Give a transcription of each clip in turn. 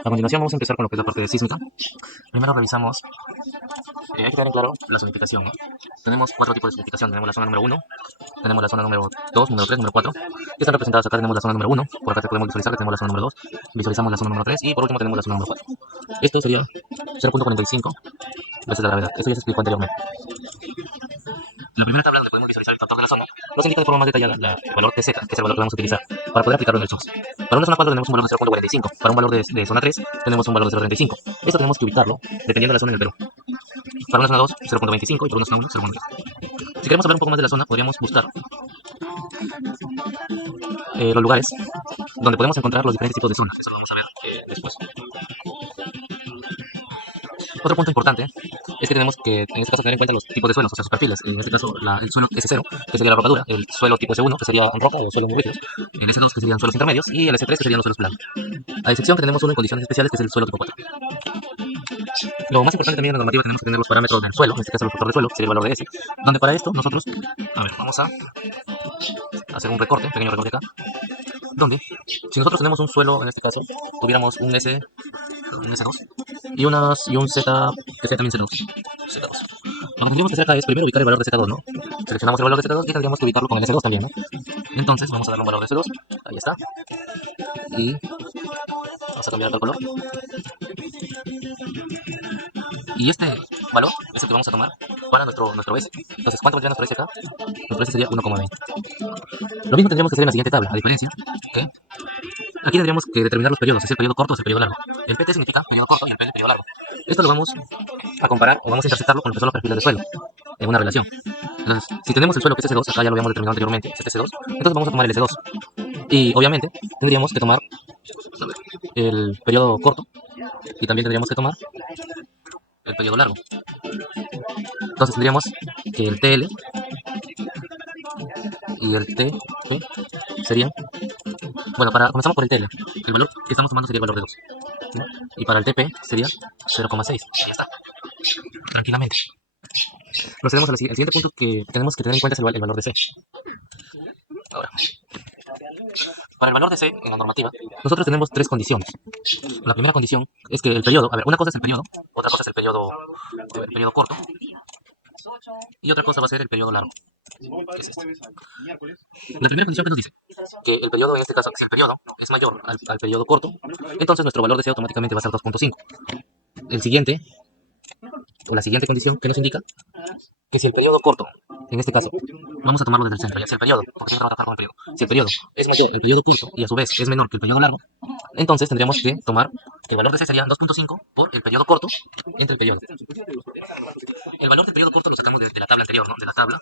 A continuación vamos a empezar con lo que es la parte de sísmica. Primero revisamos, hay que tener en claro la zonificación, ¿no? Tenemos cuatro tipos de zonificación. Tenemos la zona número 1, tenemos la zona número 2, número 3, número 4. Que están representadas acá. Tenemos la zona número 1, por acá podemos visualizar que tenemos la zona número 2, visualizamos la zona número 3 y por último tenemos la zona número 4. Esto sería 0.45 veces la gravedad. Esto ya se explicó anteriormente. La primera tabla donde podemos visualizar el factor de la zona nos indica de forma más detallada el valor de Z, que es el valor que vamos a utilizar para poder aplicarlo en el SOX. Para una zona 4 tenemos un valor de 0.45, para un valor de zona 3 tenemos un valor de 0.35. Esto tenemos que ubicarlo dependiendo de la zona en el Perú. Para una zona 2, 0.25 y para una zona 1, 0.10. Si queremos saber un poco más de la zona, podríamos buscar los lugares donde podemos encontrar los diferentes tipos de zonas. Eso lo vamos a ver después. Otro punto importante es que tenemos que, en este caso, tener en cuenta los tipos de suelos, o sea, sus perfiles. En este caso, el suelo S0, que sería la rocadura, el suelo tipo S1, que sería roca o suelos muy rígidos, el S2, que serían suelos intermedios, y el S3, que serían los suelos planos. A excepción que tenemos uno en condiciones especiales, que es el suelo tipo 4. Lo más importante también en la normativa tenemos que tener los parámetros del suelo, en este caso el factor de suelo, que sería el valor de S, donde para esto nosotros, a ver, vamos a hacer un recorte, un pequeño recorte acá, donde si nosotros tenemos un suelo, en este caso, tuviéramos un S2 y un Z, que sea también Z2. Lo que tendríamos que hacer acá es primero ubicar el valor de Z2, ¿no? Seleccionamos el valor de Z2 y tendríamos que ubicarlo con el S2 también, ¿no? Entonces vamos a darle un valor de S2, ahí está, y vamos a cambiar acá el color. Y este valor es el que vamos a tomar para nuestro S. Entonces, ¿cuánto vendría nuestro S acá? Nuestro S sería 1,20. Lo mismo tendríamos que hacer en la siguiente tabla, a diferencia que aquí tendríamos que determinar los periodos, si es el periodo corto o es el periodo largo. El PT significa periodo corto y el P es el periodo largo. Esto lo vamos a comparar o vamos a interceptarlo con lo que son los perfiles de suelo en una relación. Entonces, si tenemos el suelo que es S2, acá ya lo habíamos determinado anteriormente, es S2, entonces vamos a tomar el S2. Y obviamente tendríamos que tomar el periodo corto y también tendríamos que tomar el periodo largo. Entonces tendríamos que el TL y el TP serían, bueno, comenzamos por el TL. El valor que estamos tomando sería el valor de 2. ¿Sí? Y para el TP sería 0,6. Ya está. Tranquilamente. Procedemos al siguiente punto que tenemos que tener en cuenta es el valor de C. Ahora, para el valor de C en la normativa, nosotros tenemos tres condiciones. La primera condición es que el periodo, a ver, una cosa es el periodo, otra cosa es el periodo corto, y otra cosa va a ser el periodo largo. ¿Qué es esto? La primera condición que nos dice que el periodo, en este caso, si el periodo es mayor al periodo corto, entonces nuestro valor de C automáticamente va a ser 2.5. El siguiente, o la siguiente condición que nos indica que si el periodo corto, en este caso, vamos a tomarlo desde el centro, ya si el periodo, porque siempre va a tratar con el periodo, si el periodo es mayor el periodo corto y a su vez es menor que el periodo largo, entonces tendríamos que tomar que el valor de C sería 2.5 por el periodo corto entre el periodo. El valor del periodo corto lo sacamos de la tabla anterior, ¿no? De la tabla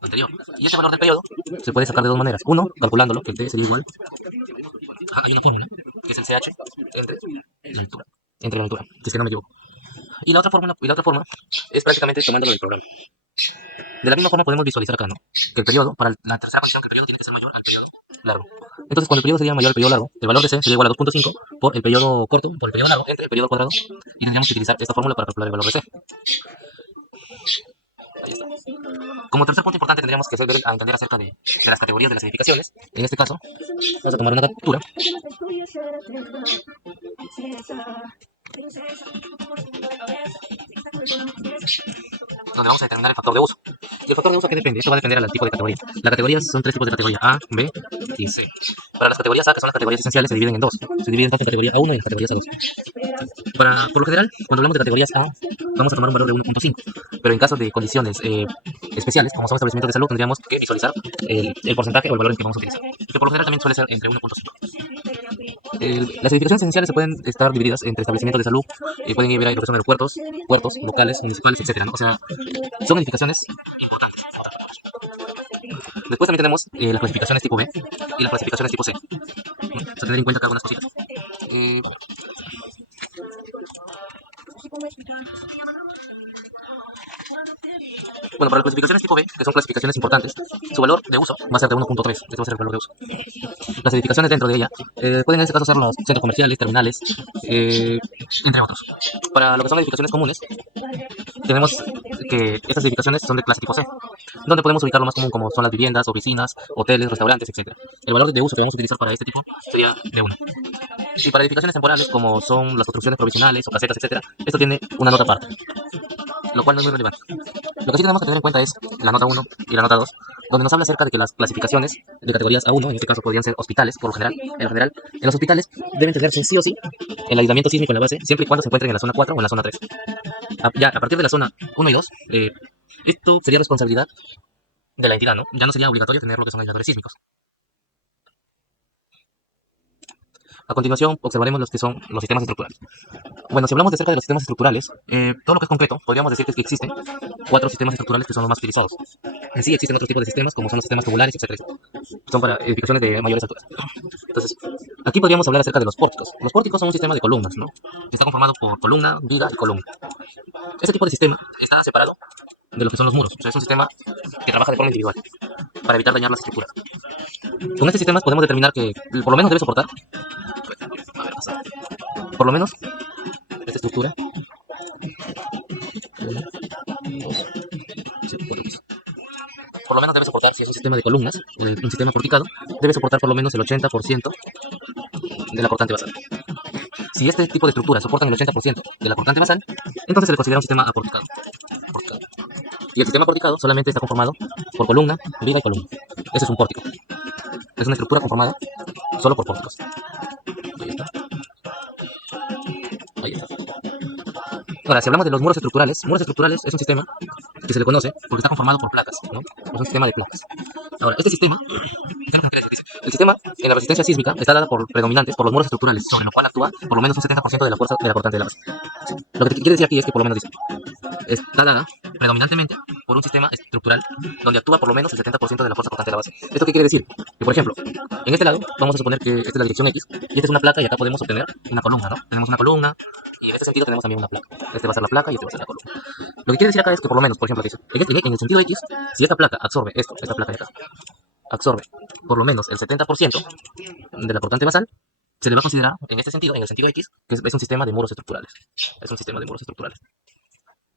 anterior. Y ese valor del periodo se puede sacar de dos maneras. Uno, calculándolo, que el T sería igual. Hay una fórmula, que es el CH entre la altura. Entre la altura, si es que no me equivoco. Y la otra forma es prácticamente tomándolo del programa. De la misma forma podemos visualizar acá, ¿no? Que el periodo, para la tercera condición, que el periodo tiene que ser mayor al periodo largo. Entonces, cuando el periodo sería mayor al periodo largo, el valor de C sería igual a 2.5 por el periodo corto, por el periodo largo, entre el periodo cuadrado, y tendríamos que utilizar esta fórmula para calcular el valor de C. Ahí está. Como tercer punto importante tendríamos que entender acerca de las categorías de las edificaciones. En este caso, vamos a tomar una captura donde vamos a determinar el factor de uso. ¿Y el factor de uso a qué depende? Esto va a depender del tipo de categoría. Las categorías son tres tipos de categoría: A, B y C. Para las categorías A, que son las categorías esenciales, se dividen en dos. Se dividen tanto en categoría A1 y en categorías A2. Por lo general, cuando hablamos de categorías A, vamos a tomar un valor de 1.5. Pero en caso de condiciones especiales, como son establecimientos de salud, tendríamos que visualizar el porcentaje o el valor en que vamos a utilizar. Que por lo general también suele ser entre 1.5. Las edificaciones esenciales se pueden estar divididas entre establecimientos de salud, pueden ir a lo que son aeropuertos, puertos, locales, municipales, etcétera, ¿no? O sea, son edificaciones importantes. Después también tenemos las clasificaciones tipo B y las clasificaciones tipo C. Vamos a tener en cuenta acá algunas cositas. Bueno, para las clasificaciones tipo B, que son clasificaciones importantes, su valor de uso va a ser de 1.3. Este va a ser el valor de uso. Las edificaciones dentro de ella pueden en este caso ser los centros comerciales, terminales, entre otros. Para lo que son edificaciones comunes, tenemos que estas edificaciones son de clase tipo C, donde podemos ubicar lo más común como son las viviendas, oficinas, hoteles, restaurantes, etc. El valor de uso que vamos a utilizar para este tipo sería de 1. Y para edificaciones temporales, como son las construcciones provisionales o casetas, etc., esto tiene una nota aparte, lo cual no es muy relevante. Lo que sí tenemos que tener en cuenta es la nota 1 y la nota 2, donde nos habla acerca de que las clasificaciones de categorías A1, en este caso podrían ser hospitales, por lo general, en los hospitales deben tenerse sí o sí el aislamiento sísmico en la base, siempre y cuando se encuentren en la zona 4 o en la zona 3. Ya a partir de la zona 1 y 2, esto sería responsabilidad de la entidad, ¿no? Ya no sería obligatorio tener lo que son aisladores sísmicos. A continuación, observaremos los que son los sistemas estructurales. Bueno, si hablamos de acerca de los sistemas estructurales, todo lo que es concreto, podríamos decir que existen 4 sistemas estructurales que son los más utilizados. En sí existen otros tipos de sistemas, como son los sistemas tubulares, etcétera, etcétera. Son para edificaciones de mayores alturas. Entonces, aquí podríamos hablar acerca de los pórticos. Los pórticos son un sistema de columnas, ¿no? Que está conformado por columna, viga y columna. Este tipo de sistema está separado de lo que son los muros. O sea, es un sistema que trabaja de forma individual para evitar dañar las estructuras. Con este sistema podemos determinar que por lo menos debe soportar, por lo menos, esta estructura. 1, 2, 4, por lo menos debe soportar, si es un sistema de columnas o un sistema porticado, debe soportar por lo menos el 80% de la cortante basal. Si este tipo de estructuras soportan el 80% de la cortante basal, entonces se le considera un sistema aporticado. Y el sistema porticado solamente está conformado por columna, viga y columna. Ese es un pórtico. Es una estructura conformada solo por pórticos. Ahí está. Ahí está. Ahora, si hablamos de los muros estructurales es un sistema que se le conoce porque está conformado por placas, ¿no? Es un sistema de placas. Ahora, este sistema, el sistema en la resistencia sísmica está dada por predominantes por los muros estructurales, sobre lo cual actúa por lo menos un 70% de la fuerza de la cortante de la base. Lo que quiere decir aquí es que por lo menos dice, está dada predominantemente por un sistema estructural donde actúa por lo menos el 70% de la fuerza cortante de la base. ¿Esto qué quiere decir? Que, por ejemplo, en este lado vamos a suponer que esta es la dirección X y esta es una placa y acá podemos obtener una columna, ¿no? Tenemos una columna y en este sentido tenemos también una placa. Este va a ser la placa y este va a ser la columna. Lo que quiere decir acá es que por lo menos, por ejemplo, dice, en el sentido X, si esta placa absorbe esto, esta placa de acá, absorbe por lo menos el 70% de la cortante basal, se le va a considerar, en este sentido, en el sentido X, que es un sistema de muros estructurales. Es un sistema de muros estructurales.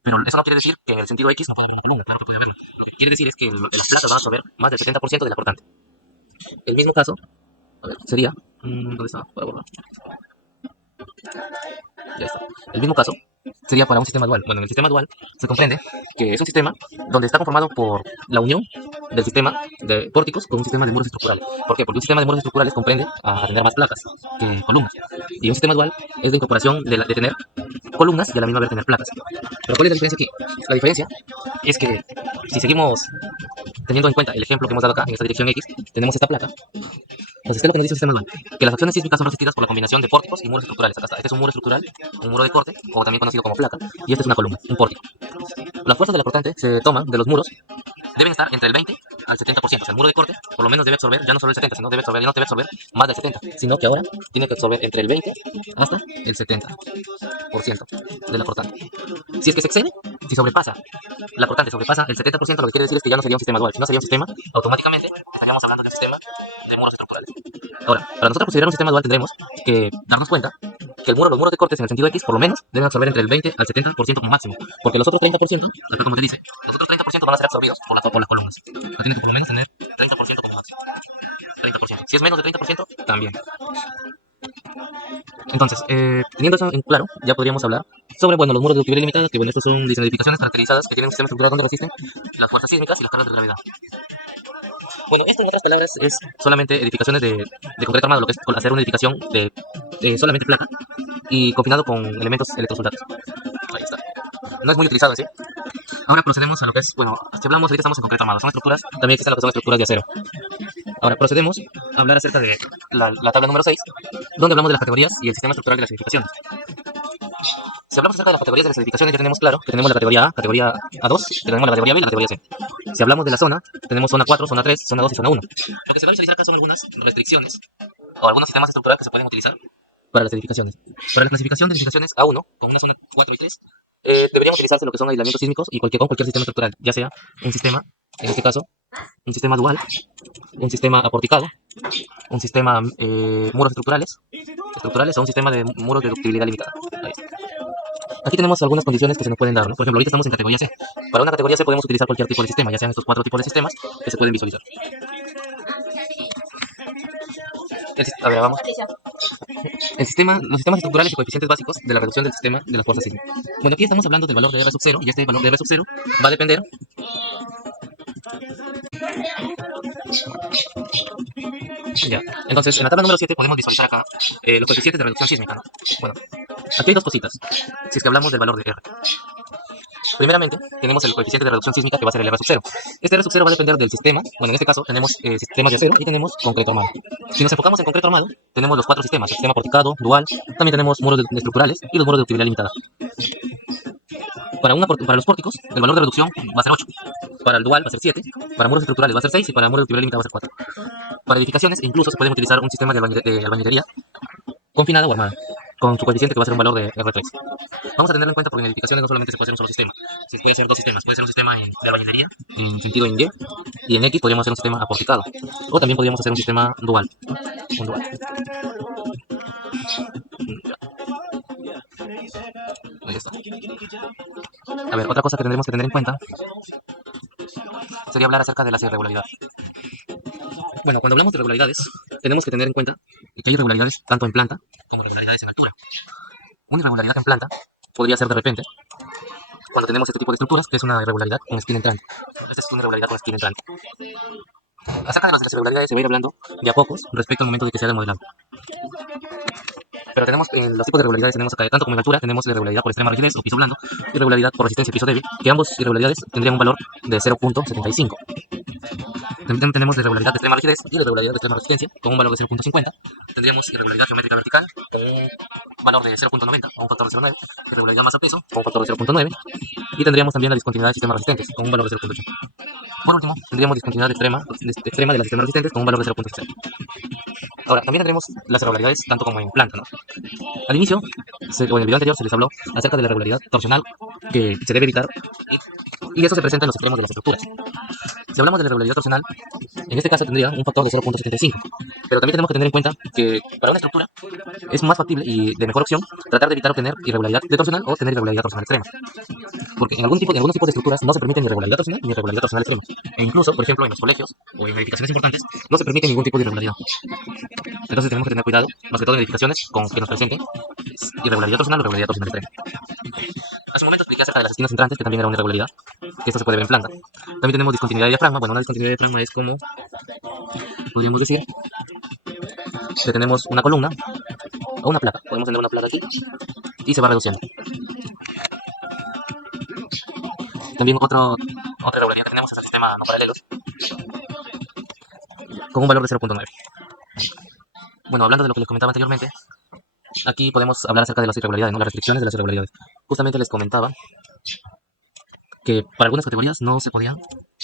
Pero eso no quiere decir que en el sentido X no puede haber una columna, claro que puede haberla. Lo que quiere decir es que las placas van a absorber más del 70% de la cortante. El mismo caso, a ver, sería, ¿dónde está? Para borrar. Ya está. El mismo caso sería para un sistema dual. Bueno, en el sistema dual se comprende que es un sistema donde está conformado por la unión del sistema de pórticos con un sistema de muros estructurales. ¿Por qué? Porque un sistema de muros estructurales comprende a tener más placas que columnas. Y un sistema dual es de incorporación de tener columnas y a la misma vez tener placas. Pero ¿cuál es la diferencia aquí? La diferencia es que si seguimos teniendo en cuenta el ejemplo que hemos dado acá, en esta dirección X, tenemos esta placa. Entonces, ¿qué es lo que nos dice el sistema dual? Que las acciones sísmicas son resistidas por la combinación de pórticos y muros estructurales. Acá está. Este es un muro estructural, un muro de corte, o también conocido como placa, y esta es una columna, un pórtico. Las fuerzas de la cortante se toman de los muros, deben estar entre el 20 al 70%. O sea, el muro de corte por lo menos debe absorber, ya no solo el 70, sino ya no debe absorber más del 70, sino que ahora tiene que absorber entre el 20 hasta el 70% de la cortante. Si es que se excede, si sobrepasa, la cortante sobrepasa el 70%, lo que quiere decir es que ya no sería un sistema dual, sino sería un sistema, automáticamente estaríamos hablando de un sistema de muros estructurales. Ahora, para nosotros considerar un sistema dual tendremos que darnos cuenta que los muros de cortes en el sentido X por lo menos deben absorber entre el 20 al 70% como máximo, porque los otros 30%, acá como te dice, los otros 30% van a ser absorbidos por las columnas. No tiene que por lo menos tener 30% como máximo. 30%. Si es menos de 30%, también. Entonces, teniendo eso en claro, ya podríamos hablar sobre, bueno, los muros de ductibilidad limitada, que bueno, estos son edificaciones caracterizadas que tienen un sistema estructural donde resisten las fuerzas sísmicas y las cargas de gravedad. Bueno, esto en otras palabras es solamente edificaciones de concreto armado, lo que es hacer una edificación de solamente placa y combinado con elementos electrosoldados. Ahí está. No es muy utilizado así. Ahora procedemos a lo que es, bueno, si hablamos, ahorita estamos en concreto armado, son estructuras, también existen lo que son estructuras de acero. Ahora procedemos a hablar acerca de la tabla número 6, donde hablamos de las categorías y el sistema estructural de las edificaciones. Si hablamos acerca de las categorías de las edificaciones, ya tenemos claro que tenemos la categoría A, categoría A2, que tenemos la categoría B y la categoría C. Si hablamos de la zona, tenemos zona 4, zona 3, zona 2 y zona 1. Lo que se va a visualizar acá son algunas restricciones o algunos sistemas estructurales que se pueden utilizar para las edificaciones. Para la clasificación de edificaciones A1, con una zona 4 y 3, deberían utilizarse lo que son aislamientos sísmicos y con cualquier sistema estructural, ya sea un sistema, en este caso, un sistema dual, un sistema aporticado, un sistema muros estructurales o un sistema de muros de ductibilidad limitada. Ahí está. Aquí tenemos algunas condiciones que se nos pueden dar, ¿no? Por ejemplo, ahorita estamos en categoría C. Para una categoría C podemos utilizar cualquier tipo de sistema, ya sean estos 4 tipos de sistemas que se pueden visualizar. A ver, vamos. Los sistemas estructurales y coeficientes básicos de la reducción del sistema de las fuerzas sísmicas. Bueno, aquí estamos hablando del valor de R sub 0 y este valor de R sub 0 va a depender ya. Entonces, en la tabla número 7 podemos visualizar acá los coeficientes de reducción sísmica, ¿no? Bueno, aquí hay dos cositas, si es que hablamos del valor de R. Primeramente, tenemos el coeficiente de reducción sísmica que va a ser el R sub 0. Este R sub 0 va a depender del sistema. Bueno, en este caso tenemos sistemas de acero y tenemos concreto armado. Si nos enfocamos en concreto armado, tenemos los 4 sistemas: el sistema porticado, dual, también tenemos muros estructurales y los muros de ductibilidad limitada. Para los pórticos, el valor de reducción va a ser 8. Para el dual va a ser 7. Para muros estructurales va a ser 6 y para muros de ductibilidad limitada va a ser 4. Para edificaciones, incluso se puede utilizar un sistema de albañilería confinada o armada, con su coeficiente que va a ser un valor de R3. Vamos a tenerlo en cuenta porque en edificaciones no solamente se puede hacer un solo sistema, se puede hacer dos sistemas. Puede ser un sistema de albañilería, en sentido en Y, y en X podríamos hacer un sistema aporticado. O también podríamos hacer un sistema dual. Un dual. Ahí está. A ver, otra cosa que tendremos que tener en cuenta sería hablar acerca de las irregularidades. Bueno, cuando hablamos de irregularidades, tenemos que tener en cuenta que hay irregularidades tanto en planta como irregularidades en altura. Una irregularidad en planta podría ser de repente cuando tenemos este tipo de estructuras, que es una irregularidad con esquina entrante. Esta es una irregularidad con esquina entrante. Acerca de las irregularidades se va a ir hablando de a pocos respecto al momento de que sea modelado. Pero tenemos los tipos de irregularidades, tenemos acá, tanto como en altura, tenemos la irregularidad por extrema rigidez o piso blando, irregularidad por resistencia piso débil, que ambos irregularidades tendrían un valor de 0.75. También tenemos la irregularidad de extrema rigidez y la irregularidad de extrema resistencia con un valor de 0.50. Tendríamos irregularidad geométrica vertical con un valor de 0.90 o un factor de 0.9, irregularidad masa peso con un factor de 0.9, y tendríamos también la discontinuidad de sistemas resistentes con un valor de 0.8. Por último, tendríamos discontinuidad extrema de las sistemas resistentes con un valor de 0.60. Ahora, también tendremos las irregularidades tanto como en planta, ¿no? Al inicio, o en el video anterior, se les habló acerca de la irregularidad torsional que se debe evitar y eso se presenta en los extremos de las estructuras. Si hablamos de la irregularidad torsional, en este caso tendría un factor de 0.75, pero también tenemos que tener en cuenta que para una estructura es más factible y de mejor opción tratar de evitar obtener irregularidad de torsional o tener irregularidad torsional extrema, porque en algunos tipos de estructuras no se permite ni irregularidad torsional ni irregularidad torsional extrema, e incluso, por ejemplo, en los colegios o en edificaciones importantes no se permite ningún tipo de irregularidad. Entonces tenemos que tener cuidado, más que todo en edificaciones, con que nos presenten irregularidad torsional o irregularidad torsional extrema. Hace un momento expliqué acerca de las esquinas entrantes, que también era una irregularidad, que esto se puede ver en planta. También tenemos discontinuidad de diafragma. Bueno, una discontinuidad de diafragma es como, podríamos decir, que tenemos una columna o una placa. Podemos tener una placa aquí y se va reduciendo. También otra irregularidad que tenemos es el sistema no paralelos, con un valor de 0.9. Bueno, hablando de lo que les comentaba anteriormente, aquí podemos hablar acerca de las irregularidades, ¿no? Las restricciones de las irregularidades. Justamente les comentaba que para algunas categorías no se podían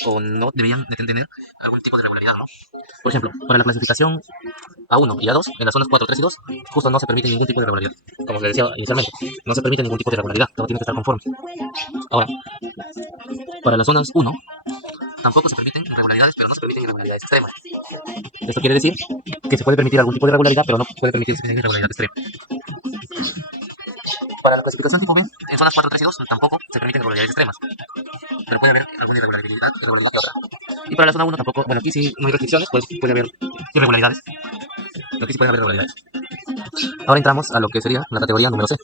o no debían de tener algún tipo de irregularidad, ¿no? Por ejemplo, para la clasificación A1 y A2, en las zonas 4, 3 y 2, justo no se permite ningún tipo de irregularidad. Como les decía inicialmente, no se permite ningún tipo de irregularidad, todo tiene que estar conforme. Ahora, para las zonas 1, tampoco se permiten irregularidades, pero no se permiten irregularidades extremas. Esto quiere decir que se puede permitir algún tipo de irregularidad, pero no puede permitirse irregularidad extrema. Para la clasificación tipo B, en zonas 4, 3 y 2 tampoco se permiten irregularidades extremas, pero puede haber alguna irregularidad que otra. Y para la zona 1 tampoco, bueno, aquí sí no hay restricciones, pues puede haber irregularidades. Aquí sí puede haber irregularidades. Ahora entramos a lo que sería la categoría número C.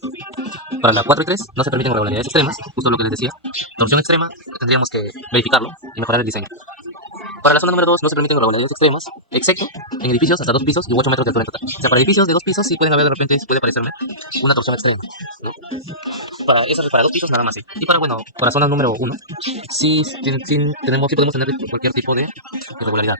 Para la 4 y 3 no se permiten irregularidades extremas, justo lo que les decía. Torsión extrema, tendríamos que verificarlo y mejorar el diseño. Para la zona número 2 no se permiten irregularidades extremas, excepto en edificios hasta 2 pisos y 8 metros de altura en total. O sea, para edificios de 2 pisos sí pueden haber de repente, puede parecerme una torsión extrema, ¿no? Para 2 pisos nada más sí. Y para zona número 1 sí podemos tener cualquier tipo de irregularidad.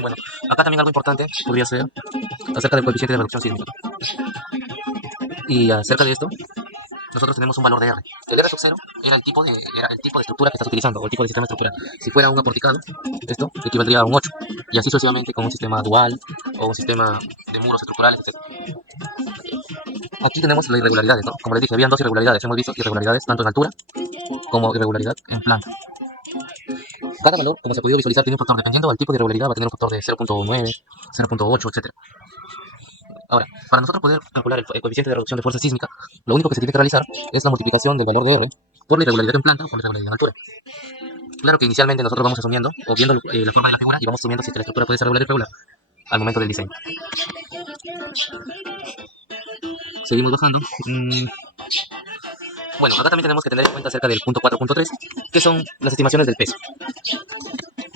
Bueno, acá también algo importante podría ser acerca del coeficiente de reducción sísmica. Y acerca de esto, nosotros tenemos un valor de R. El R sub 0 era el tipo de estructura que estás utilizando, o el tipo de sistema estructural. Si fuera un aporticado, esto equivaldría a un 8. Y así sucesivamente con un sistema dual, o un sistema de muros estructurales, etc. Aquí tenemos las irregularidades, ¿no? Como les dije, habían dos irregularidades. Hemos visto irregularidades tanto en altura como irregularidad en planta. Cada valor, como se ha podido visualizar, tiene un factor. Dependiendo del tipo de irregularidad, va a tener un factor de 0.9, 0.8, etc. Ahora, para nosotros poder calcular el coeficiente de reducción de fuerza sísmica, lo único que se tiene que realizar es la multiplicación del valor de R por la irregularidad en planta o por la irregularidad en altura. Claro que inicialmente nosotros vamos asumiendo, o viendo la forma de la figura, y vamos asumiendo si la estructura puede ser regular o irregular al momento del diseño. Seguimos bajando. Bueno, acá también tenemos que tener en cuenta acerca del punto 4.3, que son las estimaciones del peso.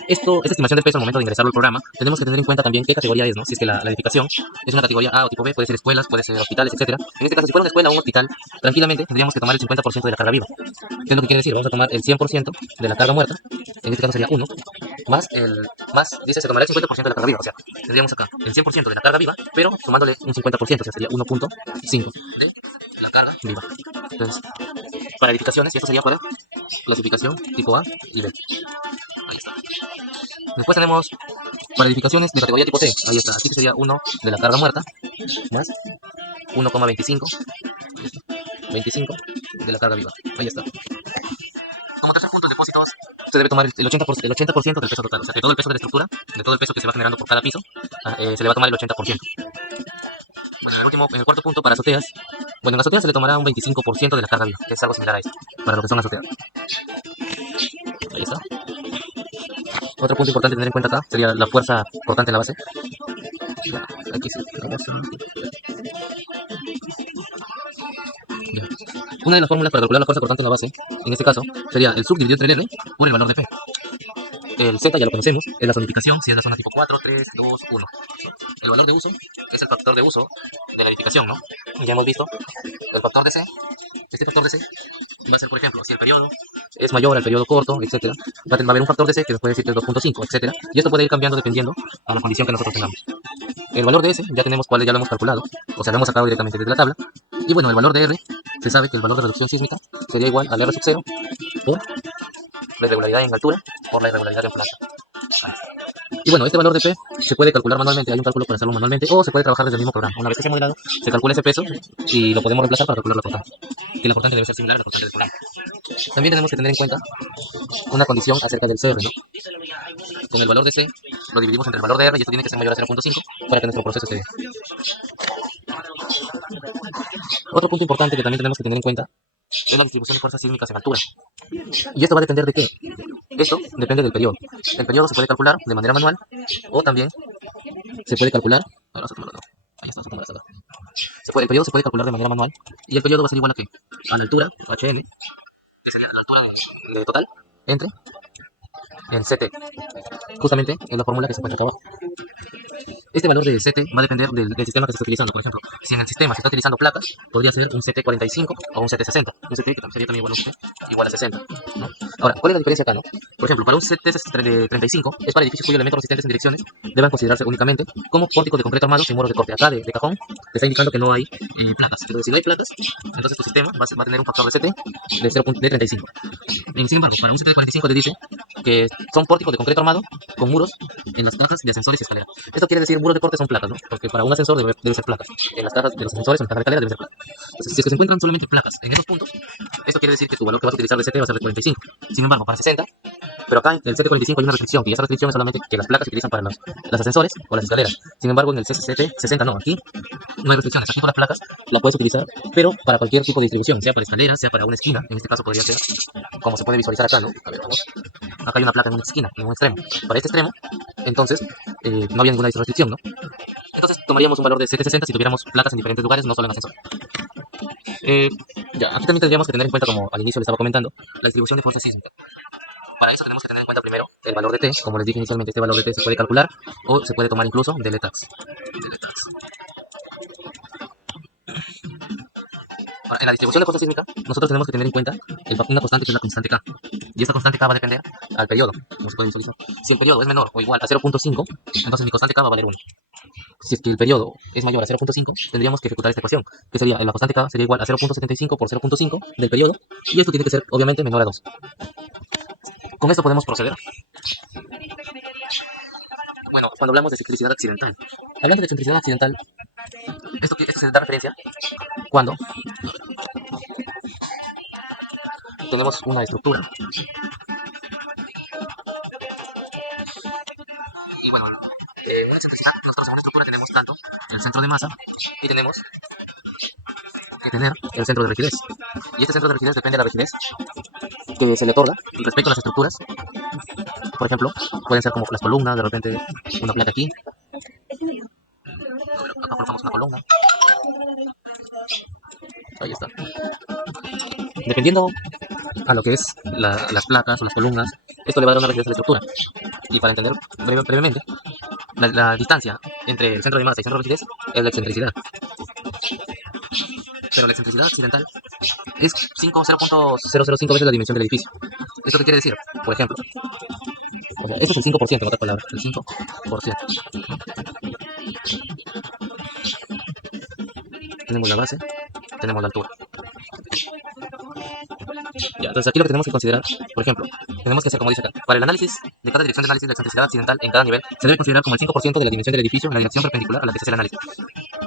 Esta estimación del peso al momento de ingresarlo al programa, tenemos que tener en cuenta también qué categoría es, ¿no? Si es que la edificación es una categoría A o tipo B, puede ser escuelas, puede ser hospitales, etc. En este caso, si fuera una escuela o un hospital, tranquilamente tendríamos que tomar el 50% de la carga viva. ¿Qué es lo que quiere decir? Vamos a tomar el 100% de la carga muerta, en este caso sería 1, dice, se tomará el 50% de la carga viva, o sea, tendríamos acá el 100% de la carga viva, pero sumándole un 50%, o sea, sería 1.5 de la carga viva. Entonces, para edificaciones, y esto sería para clasificación tipo A y B. Ahí está. Después tenemos para edificaciones de categoría tipo T. Ahí está. Aquí sería 1 de la carga muerta más 1,25 de la carga viva. Ahí está. Como tercer punto de depósitos, se debe tomar el 80% del peso total. O sea, de todo el peso de la estructura, de todo el peso que se va generando por cada piso, se le va a tomar el 80%. Bueno, en el cuarto punto, para azoteas, bueno, en azoteas se le tomará un 25% de la carga viva, que es algo similar a esto, para lo que son azoteas. Ahí está. Otro punto importante a tener en cuenta acá sería la fuerza cortante en la base. Ya, aquí sí, la base. Ya. Una de las fórmulas para calcular la fuerza cortante en la base, en este caso, sería el sub dividido entre el R por el valor de P. El Z ya lo conocemos, es la zonificación, si es la zona tipo 4, 3, 2, 1. El valor de uso es el factor de uso de la edificación, ¿no? Ya hemos visto el factor de C. Este factor de C va a ser, por ejemplo, si el periodo es mayor al periodo corto, etcétera, va a haber un factor de C que nos puede decir que es 2.5, etcétera, y esto puede ir cambiando dependiendo a la condición que nosotros tengamos. El valor de S ya tenemos cuál, ya lo hemos calculado, o sea, lo hemos sacado directamente desde la tabla. Y bueno, el valor de R, se sabe que el valor de reducción sísmica sería igual al R sub 0 por la irregularidad en altura por la irregularidad en planta. Y bueno, este valor de P se puede calcular manualmente, hay un cálculo para hacerlo manualmente, o se puede trabajar desde el mismo programa. Una vez que sea modelado, se calcula ese peso y lo podemos reemplazar para calcular la cortante. Que la cortante debe ser similar a la cortante del programa. También tenemos que tener en cuenta una condición acerca del CR, ¿no? Con el valor de C lo dividimos entre el valor de R y esto tiene que ser mayor a 0.5 para que nuestro proceso esté bien. Otro punto importante que también tenemos que tener en cuenta es la distribución de fuerzas sísmicas en altura. ¿Y esto va a depender de qué? Esto depende del periodo. El periodo se puede calcular de manera manual o también se puede calcular. Ahora ahí está, el periodo se puede calcular de manera manual y el periodo va a ser igual a qué? A la altura, HN, que sería la altura de total entre el CT. Justamente es la fórmula que se encuentra acá abajo. Este valor de CT va a depender del sistema que se está utilizando. Por ejemplo, si en el sistema se está utilizando placas, podría ser un CT45 o un CT60. Un CT que sería también igual a 60. ¿No? Ahora, ¿cuál es la diferencia acá? ¿No? Por ejemplo, para un CT35 es para edificios cuyos elementos resistentes en direcciones deban considerarse únicamente como pórticos de concreto armado sin muros de corte. Acá de cajón te está indicando que no hay placas. Entonces, si no hay placas, entonces tu sistema va a tener un factor de CT de 35. Sin embargo, para un CT45 te dice que son pórticos de concreto armado con muros en las cajas de ascensores y escaleras. Esto quiere decir muros de corte son placas, ¿no? Porque para un ascensor debe ser placas. En las cajas de los ascensores o en las cajas de escaleras debe ser placas. Entonces, si es que se encuentran solamente placas en esos puntos, esto quiere decir que tu valor que vas a utilizar de CT va a ser de 45. Sin embargo, para 60, pero acá en el CT45 hay una restricción, y esa restricción es solamente que las placas se utilizan para los ascensores o las escaleras. Sin embargo, en el CT60 no, aquí no hay restricciones. Aquí todas las placas las puedes utilizar, pero para cualquier tipo de distribución, sea para escaleras, sea para una esquina. En este caso podría ser, como se puede visualizar acá, ¿no? A ver, vamos. Acá hay una placa en una esquina, en un extremo. Para este extremo, entonces, no había ninguna restricción, ¿no? Entonces tomaríamos un valor de 760 si tuviéramos placas en diferentes lugares, no solo en ascensor. Ya, aquí también tendríamos que tener en cuenta, como al inicio les estaba comentando, la distribución de fuerza sísmica. Para eso tenemos que tener en cuenta primero el valor de T. Como les dije inicialmente, este valor de T se puede calcular o se puede tomar incluso del ETAX. Ahora, en la distribución de fuerza sísmica, nosotros tenemos que tener en cuenta una constante que es la constante K. Y esta constante K va a depender al periodo, como se puede visualizar. Si el periodo es menor o igual a 0.5, entonces mi constante K va a valer 1. Si es que el periodo es mayor a 0.5, tendríamos que ejecutar esta ecuación, que sería la constante K sería igual a 0.75 por 0.5 del periodo, y esto tiene que ser obviamente menor a 2. Con esto podemos proceder. Bueno, cuando hablamos de excentricidad accidental, hablando de excentricidad accidental, esto se da referencia cuando tenemos una estructura. Y bueno, una excentricidad, nosotros en una estructura tenemos tanto el centro de masa y tenemos que tener el centro de rigidez. Y este centro de rigidez depende de la rigidez que se le otorga respecto a las estructuras. Por ejemplo, pueden ser como las columnas, de repente una placa aquí. Acá colocamos una columna. Ahí está. Dependiendo a lo que es las placas o las columnas, esto le va a dar una rigidez a la estructura. Y para entender brevemente, la distancia entre el centro de masa y el centro de rigidez es la excentricidad. Pero la excentricidad accidental es 0.005 veces la dimensión del edificio. ¿Esto qué quiere decir? Por ejemplo, o sea, esto es el 5%, en otras palabras, el 5%. Tenemos la base, tenemos la altura. Ya, entonces aquí lo que tenemos que considerar, por ejemplo, tenemos que hacer como dice acá, para el análisis de cada dirección de análisis de la excentricidad accidental en cada nivel, se debe considerar como el 5% de la dimensión del edificio en la dirección perpendicular a la que se hace el análisis.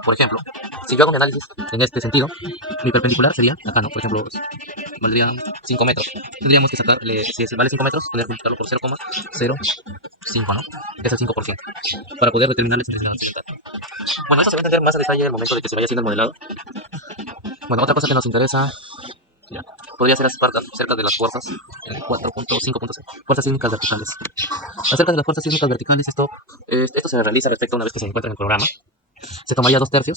Por ejemplo, si yo hago mi análisis en este sentido, mi perpendicular sería acá, ¿no? Por ejemplo, valdría 5 metros. Tendríamos que sacarle, si vale 5 metros, tener que multiplicarlo por 0,05, ¿no? Es el 5%, para poder determinar la excentricidad accidental. Bueno, eso se va a entender más a detalle en el momento de que se vaya haciendo el modelado. Bueno, otra cosa que nos interesa, ya, podría ser acerca de las fuerzas, 4.5.c, fuerzas sísmicas verticales. Acerca de las fuerzas sísmicas verticales, esto se realiza respecto a una vez que se encuentra en el programa. Se tomaría 2/3.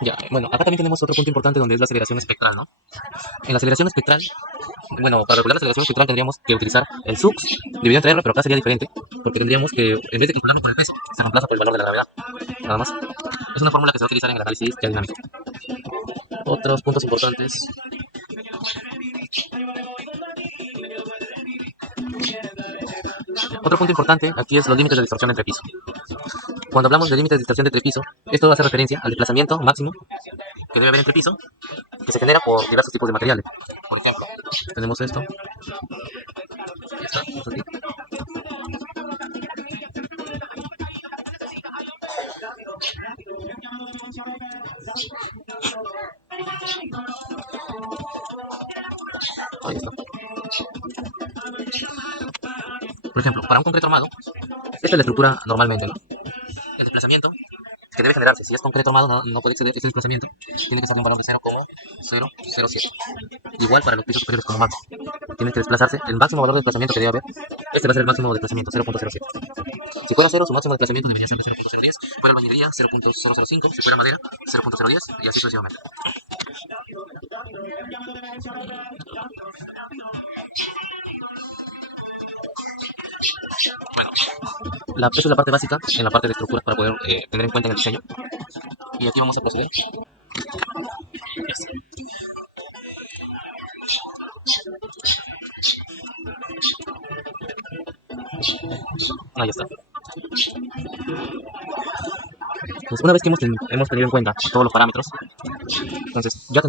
Ya, bueno, acá también tenemos otro punto importante donde es la aceleración espectral, ¿no? En la aceleración espectral, bueno, para calcular la aceleración espectral tendríamos que utilizar el SUX dividido entre R, pero acá sería diferente, porque tendríamos que, en vez de calcularlo por el peso, se reemplaza por el valor de la gravedad, nada más. Es una fórmula que se va a utilizar en el análisis dinámico. Otros puntos importantes. Otro punto importante aquí es los límites de distorsión entre piso. Cuando hablamos de límites de distorsión entre piso, esto hace referencia al desplazamiento máximo que debe haber entre piso, que se genera por diversos tipos de materiales. Por ejemplo, tenemos esto. Esto aquí. Ahí está. Por ejemplo, para un concreto armado, esta es la estructura normalmente, ¿no? El desplazamiento que debe generarse, si es concreto armado, no puede exceder ese desplazamiento, tiene que ser un valor de 0,007. Igual para los pisos superiores como máximo. Tiene que desplazarse el máximo valor de desplazamiento que debe haber. Este va a ser el máximo de desplazamiento, 0,07. Si fuera 0, su máximo desplazamiento debería ser de 0,010. Fuera albañilería, 0,005. Si fuera madera, 0,010 y así sucesivamente. Bueno, esa es la parte básica en la parte de estructuras para poder tener en cuenta en el diseño. Y aquí vamos a proceder. Ahí está. Pues una vez que hemos tenido en cuenta todos los parámetros, entonces ya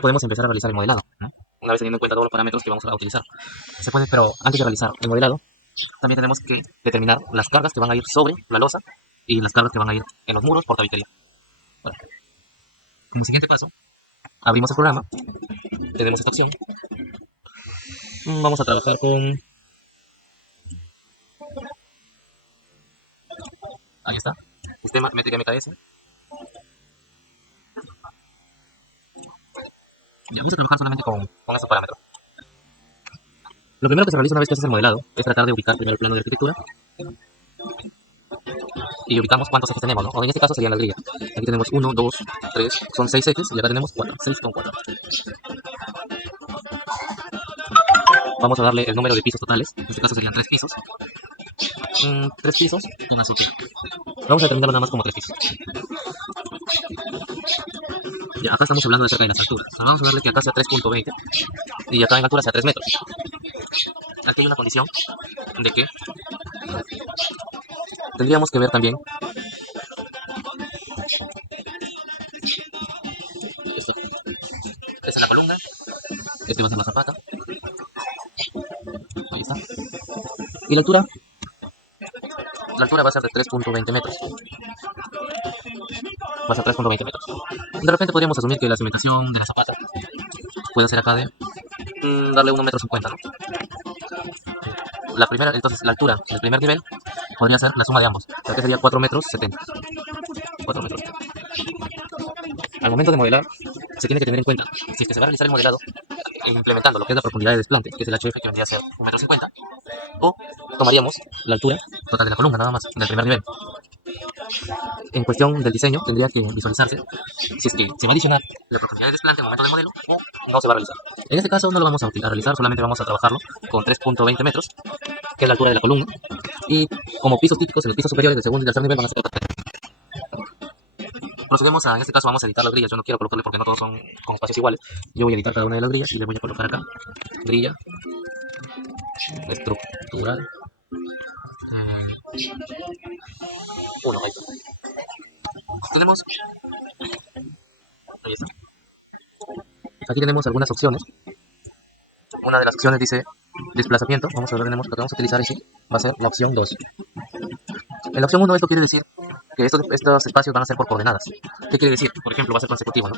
podemos empezar a realizar el modelado, ¿no? Una vez teniendo en cuenta todos los parámetros que vamos a utilizar. Se puede, pero antes de realizar el modelado, también tenemos que determinar las cargas que van a ir sobre la losa y las cargas que van a ir en los muros por tabiquería. Bueno, como siguiente paso, abrimos el programa, tenemos esta opción. Vamos a trabajar con... Ahí está, sistema métrica MKS. Ya vamos a trabajar solamente con esos parámetros. Lo primero que se realiza una vez que haces el modelado es tratar de ubicar primero el plano de arquitectura y ubicamos cuántos ejes tenemos, ¿no? O en este caso serían las grillas. Aquí tenemos 1, 2, 3, son 6 ejes y acá tenemos 4, 6 con 4. Vamos a darle el número de pisos totales, en este caso serían 3 pisos. 3 pisos con azotea. Vamos a determinarlo nada más como 3 pisos. Ya, acá estamos hablando acerca de las alturas. Ahora vamos a darle que acá sea 3.20 y acá en altura sea 3 metros. Aquí hay una condición de que tendríamos que ver también esto. Esta es la columna, este va a ser la zapata, ahí está. Y la altura va a ser de 3.20 metros. Va a ser 3.20 metros. De repente podríamos asumir que la cimentación de la zapata puede ser acá de darle 1,50 m, ¿no? La primera, entonces la altura del primer nivel podría ser la suma de ambos, o sea que sería 4,70 m. 4,70 m. Al momento de modelar, se tiene que tener en cuenta, si es que se va a realizar el modelado, implementando lo que es la profundidad de desplante, que es el HF, que vendría a ser 1,50 m, o tomaríamos la altura total de la columna, nada más, del primer nivel. En cuestión del diseño, tendría que visualizarse si es que se va a adicionar la profundidad de desplante al momento del modelo o no se va a realizar. En este caso no lo vamos a realizar, solamente vamos a trabajarlo con 3.20 metros, que es la altura de la columna, y como pisos típicos, en los pisos superiores del segundo y tercer nivel van a ser. Procedemos a, en este caso vamos a editar las grillas. Yo no quiero colocarle porque no todos son con espacios iguales. Yo voy a editar cada una de las grillas y le voy a colocar acá grilla estructural 1. Ahí está. Tenemos, ahí está. Aquí tenemos algunas opciones. Una de las opciones dice desplazamiento. Vamos a ver, tenemos que vamos a utilizar ese. Va a ser la opción 2. En la opción 1 esto quiere decir que estos espacios van a ser por coordenadas. ¿Qué quiere decir? Por ejemplo, va a ser consecutivo, ¿no?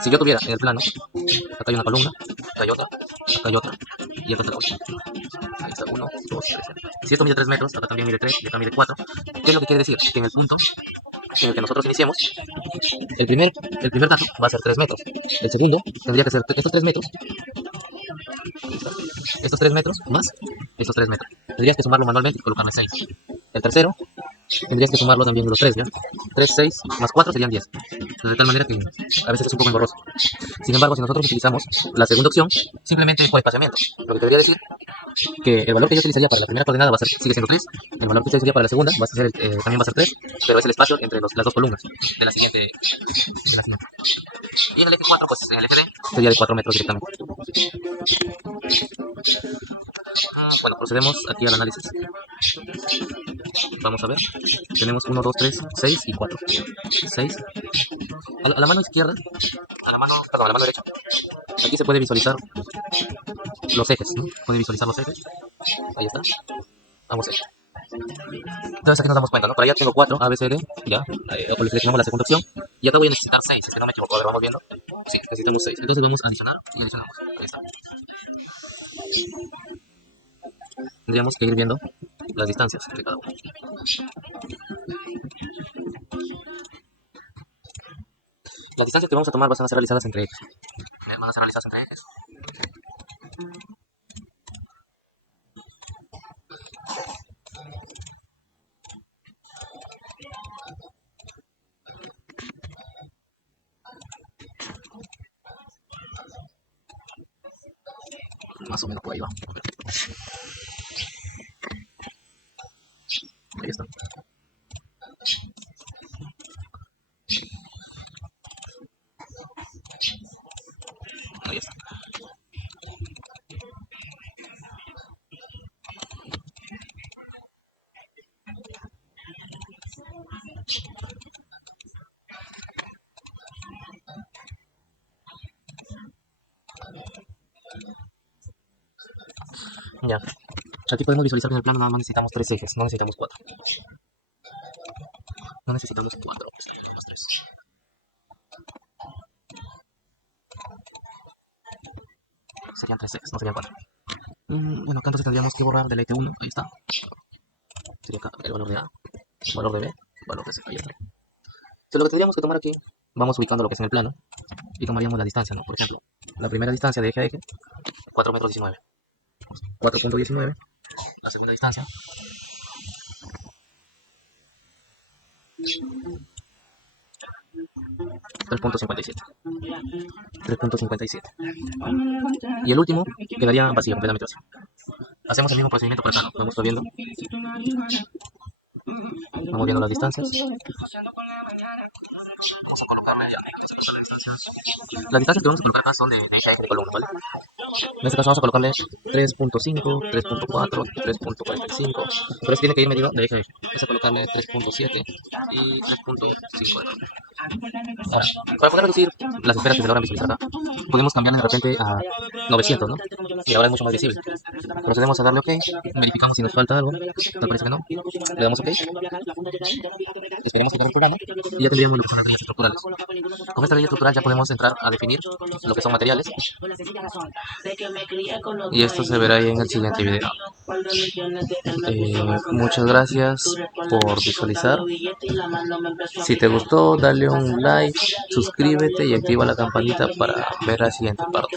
Si yo tuviera en el plano, acá hay una columna, acá hay otra, y acá está otra. Ahí está, 1, 2, 3. Si esto mide 3 metros, acá también mide 3 y acá mide 4. ¿Qué es lo que quiere decir? Que en el punto en el que nosotros iniciemos, el primer, el primer dato va a ser 3 metros. El segundo tendría que ser estos 3 metros más estos 3 metros. Tendrías que sumarlo manualmente y colocarle 6. El tercero tendrías que sumarlo también los 3, ¿ya? 3, 6 más 4 serían 10. Entonces, de tal manera que a veces es un poco engorroso. Sin embargo, si nosotros utilizamos la segunda opción, simplemente por espaciamiento. Lo que querría decir que el valor que yo utilizaría para la primera coordenada va a ser, sigue siendo 3, el valor que utilizaría para la segunda va a ser, también va a ser 3, pero es el espacio entre las dos columnas de la siguiente. Y en el eje 4, pues en el eje D sería de 4 metros directamente. Bueno, procedemos aquí al análisis. Vamos a ver. Tenemos 1, 2, 3, 6 y 4. 6. A la mano izquierda, a la mano derecha, aquí se puede visualizar los ejes, ¿no? Puede visualizar los ejes. Ahí está. Vamos a ver. Entonces aquí nos damos cuenta, ¿no? Por allá tengo 4, A, B, C, D, ya. Le seleccionamos la segunda opción. Y acá voy a necesitar 6, si es que no me equivoco. A ver, vamos viendo. Sí, necesitamos 6. Entonces vamos a adicionar y adicionamos. Ahí está. Tendríamos que ir viendo las distancias de cada uno. Las distancias que vamos a tomar van a ser realizadas entre ejes. Van a ser realizadas entre ejes. Más o menos por ahí va. Ahí está. Ahí está. Ya. Aquí podemos visualizar que en el plano nada más necesitamos 3 ejes, no necesitamos 4. No necesitamos 4, necesitamos 3. Serían 3 ejes, no serían 4. Bueno, acá entonces tendríamos que borrar del eje 1, ahí está. Sería acá el valor de A, el valor de B, el valor de C, ahí está. Entonces lo que tendríamos que tomar aquí, vamos ubicando lo que es en el plano y tomaríamos la distancia, ¿no? Por ejemplo, la primera distancia de eje a eje, 4 metros 19. 4.19. La segunda distancia, 3.57. 3.57. Y el último quedaría vacío, completamente vacío. Hacemos el mismo procedimiento por acá, ¿no? Vamos viendo. Vamos viendo las distancias. Las distancias que vamos a colocar acá son de eje a eje de columna, ¿vale? En este caso vamos a colocarle 3.5, 3.4, 3.45. Pero eso tiene que ir medido de eje a eje. Vamos a colocarle 3.7 y 3.5 de columna. Ahora, para poder reducir las esferas que se logran visualizar acá, podemos cambiarle de repente a 900, ¿no? Y ahora es mucho más visible. Procedemos a darle OK, verificamos si nos falta algo, tal parece que no, le damos OK, esperemos que cargue el programa y ya tendríamos lo que son las grillas estructurales. Con esta grilla estructural ya podemos entrar a definir lo que son materiales y esto se verá ahí en el siguiente video. Muchas gracias por visualizar. Si te gustó, dale un like, suscríbete y activa la campanita para ver la siguiente parte.